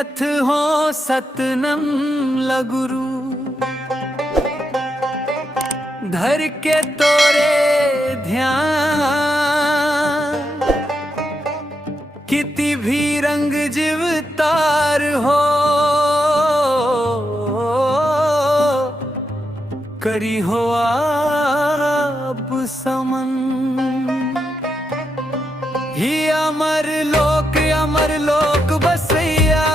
तीरथ हो सतनम लगुरु, धर के तोरे ध्यान, किति भी रंग जीवतार हो, करी हो आप समन। ही अमर लोक बसैया,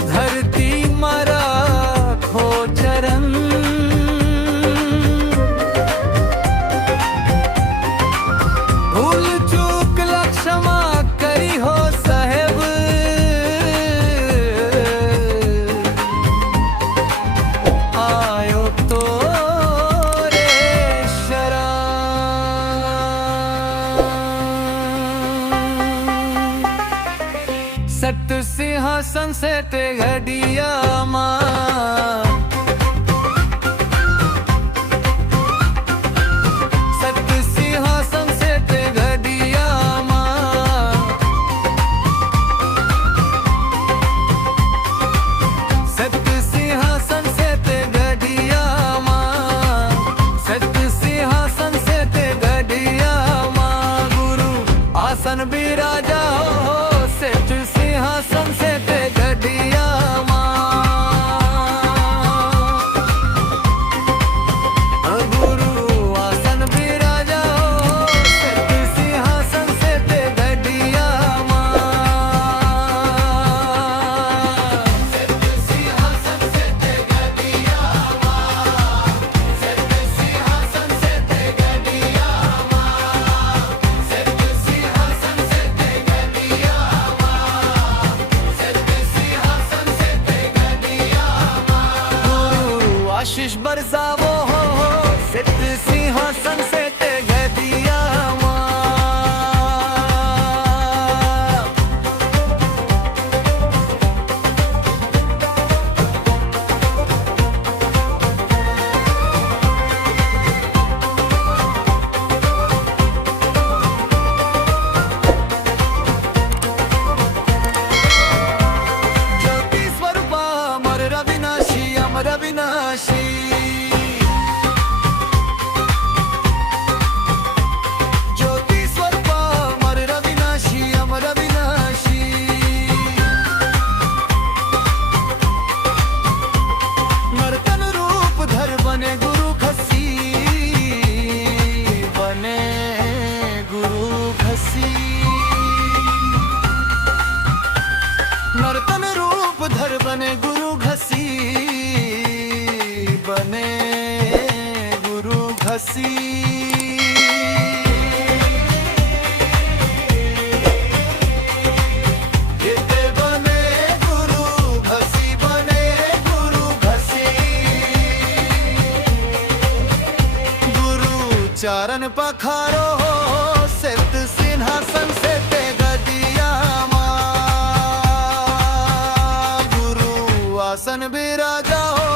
धरती मरा खो चरण, भूल चूक क्षमा करी हो साहेब, आयो तो रे शरण। सत सिंहासन से ते घड़िया मां, सत सिंहासन से ते घड़िया मां, सत सिंहासन से ते घड़िया मां, सत सिंहासन से ते घड़िया मां। गुरु आसन बिराजा हो, सत सिंहासन से ते घड़िया मां। गुरु आसन बिराजा हो, सत सिंहासन से ते घड़िया मां। सत सिंहासन से ते घड़िया मां, सत सिंहासन से ते घड़िया मां, सत सिंहासन से ते घड़िया मां, सत सिंहासन से ते घड़िया मां। गुरु आशीष बरसावो हो, सत सिंहासन से ते घड़िया मां। ज्योति स्वरूपा अमर अविनाशी, अमर अविनाशी, ज्योति स्वरूपा अमर अविनाशी, अमर अविनाशी। नर्तन रूप धर बने गुरु खसी, बने गुरु खसी। नर्तन रूप धर बने गुरु घसी, बने गुरु घसी। गिरते बने गुरु घसी, बने गुरु घसी। गुरु चरण पखारो हो, सत सिंहासन से ते घड़िया मां। गुरु आसन बिराजा हो,